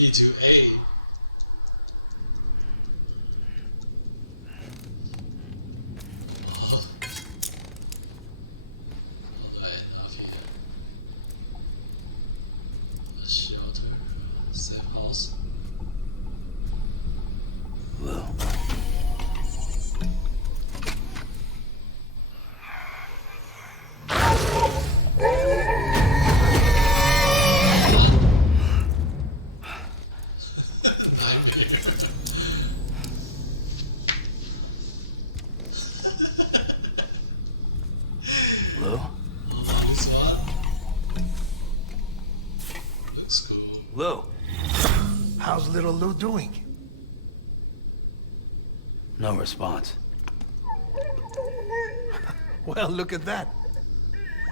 B to A. Oh. Alright, up here. The shelter. Safe house. Lou. Lou? This one. Looks cool. Lou? How's little Lou doing? No response. Well, look at that.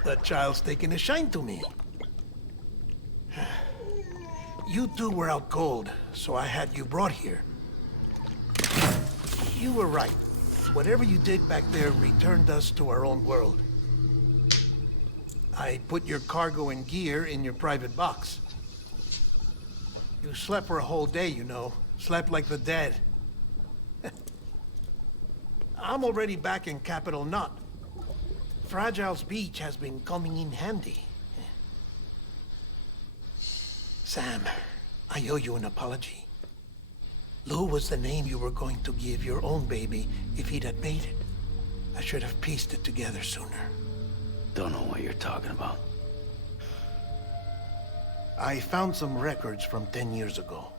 The child's taking a shine to me. You two were out cold, so I had you brought here. You were right. Whatever you did back there returned us to our own world. I put your cargo and gear in your private box. You slept for a whole day, you know. Slept like the dead. I'm already back in Capital Knot. Fragile's beach has been coming in handy. Sam, I owe you an apology. Lou was the name you were going to give your own baby if he'd had made it. I should have pieced it together sooner. Don't know what you're talking about. I found some records from 10 years ago.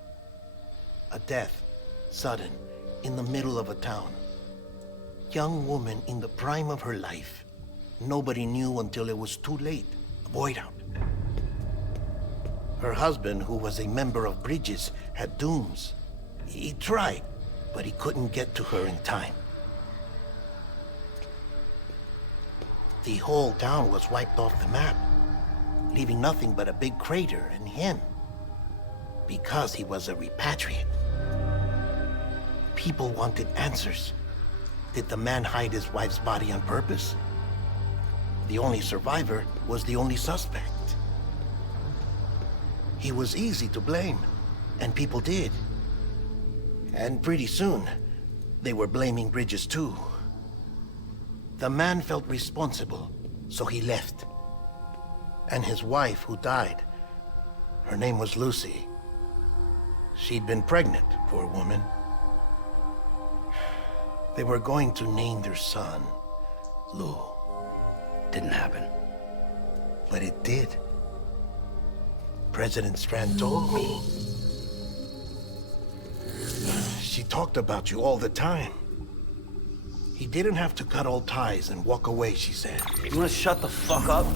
A death, sudden, in the middle of a town. Young woman in the prime of her life. Nobody knew until it was too late. A void out. Her husband, who was a member of Bridges, had dooms. He tried, but he couldn't get to her in time. The whole town was wiped off the map, leaving nothing but a big crater and him. Because he was a repatriate. People wanted answers. Did the man hide his wife's body on purpose? The only survivor was the only suspect. He was easy to blame, and people did. And pretty soon, they were blaming Bridges too. The man felt responsible, so he left. And his wife, who died, her name was Lucy. She'd been pregnant, poor woman. They were going to name their son Lou. Didn't happen. But it did. President Strand told me. She talked about you all the time. He didn't have to cut all ties and walk away, she said. You wanna shut the fuck up?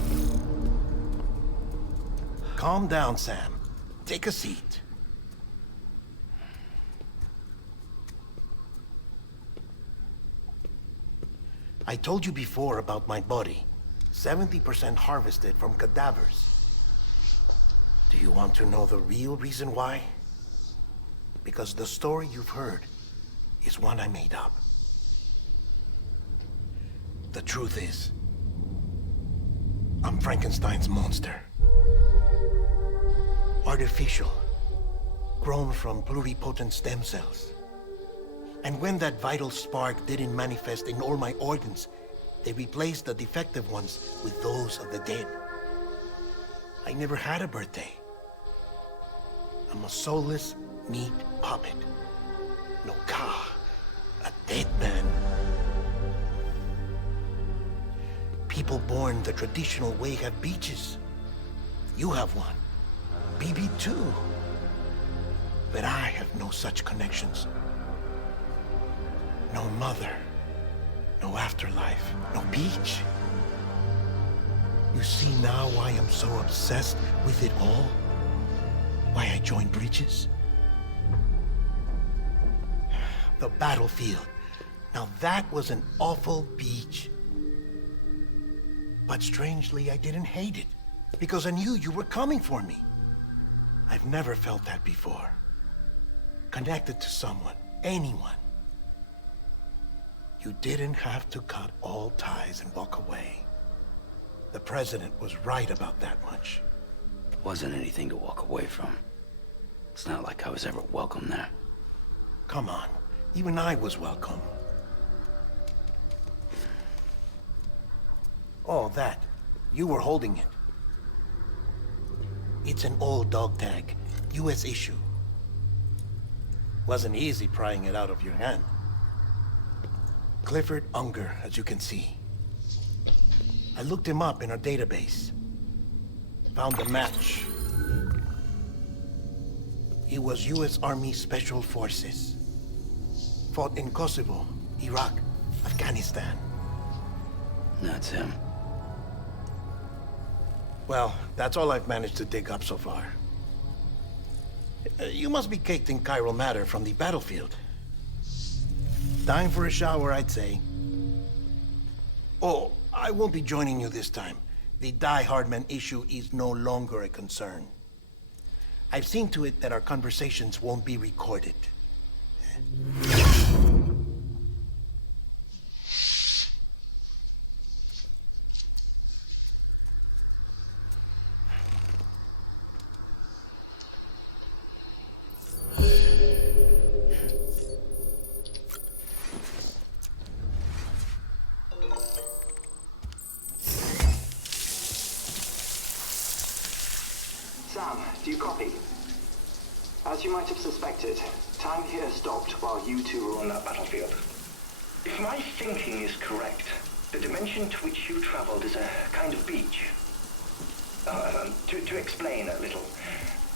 Calm down, Sam. Take a seat. I told you before about my body. 70% harvested from cadavers. Do you want to know the real reason why? Because the story you've heard is one I made up. The truth is, I'm Frankenstein's monster. Artificial, grown from pluripotent stem cells. And when that vital spark didn't manifest in all my organs, they replaced the defective ones with those of the dead. I never had a birthday. I'm a soulless meat puppet. No car, a dead man. People born the traditional way have beaches. You have one. BB too. But I have no such connections. No mother, no afterlife, no beach. You see now why I'm so obsessed with it all? Why I joined Bridges? The battlefield. Now that was an awful beach. But strangely, I didn't hate it, because I knew you were coming for me. I've never felt that before. Connected to someone, anyone. You didn't have to cut all ties and walk away. The president was right about that much. Wasn't anything to walk away from. It's not like I was ever welcome there. Come on. Even I was welcome. Oh, that. You were holding it. It's an old dog tag. U.S. issue. Wasn't easy prying it out of your hand. Clifford Unger, as you can see. I looked him up in our database. Found a match. He was U.S. Army Special Forces. Fought in Kosovo, Iraq, Afghanistan. That's him. Well, that's all I've managed to dig up so far. You must be caked in chiral matter from the battlefield. Time for a shower, I'd say. Oh, I won't be joining you this time. The Die Hardman issue is no longer a concern. I've seen to it that our conversations won't be recorded. Sam, do you copy? As you might have suspected, time here stopped while you two were on that battlefield. If my thinking is correct, the dimension to which you traveled is a kind of beach. To explain a little,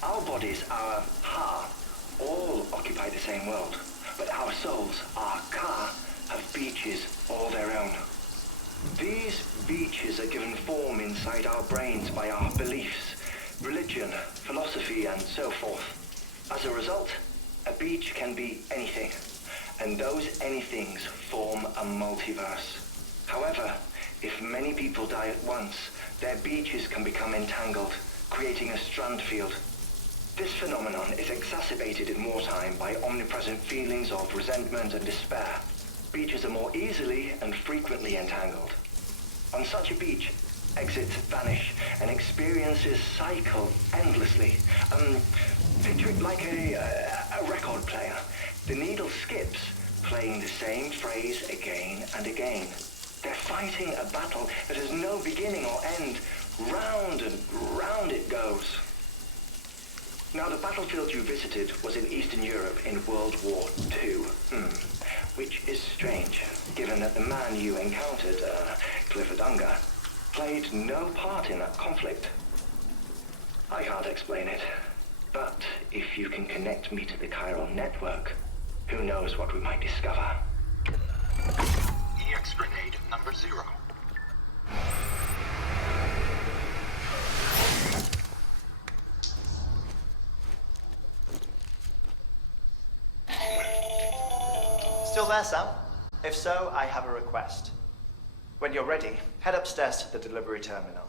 our bodies, our ha, all occupy the same world, but our souls, our ka, have beaches all their own. These beaches are given form inside our brains by our beliefs, religion, philosophy, and so forth. As a result, a beach can be anything, and those anythings form a multiverse. However, if many people die at once, their beaches can become entangled, creating a strand field. This phenomenon is exacerbated in wartime by omnipresent feelings of resentment and despair. Beaches are more easily and frequently entangled. On such a beach, exits vanish and experiences cycle endlessly. Picture it like a record player. The needle skips, playing the same phrase again and again. They're fighting a battle that has no beginning or end. Round and round it goes. Now, the battlefield you visited was in Eastern Europe in World War II. Which is strange, given that the man you encountered, Clifford Unger, played no part in that conflict. I can't explain it, but if you can connect me to the chiral network, who knows what we might discover. EX grenade number 0. Still there, Sam? If so, I have a request. When you're ready, head upstairs to the delivery terminal.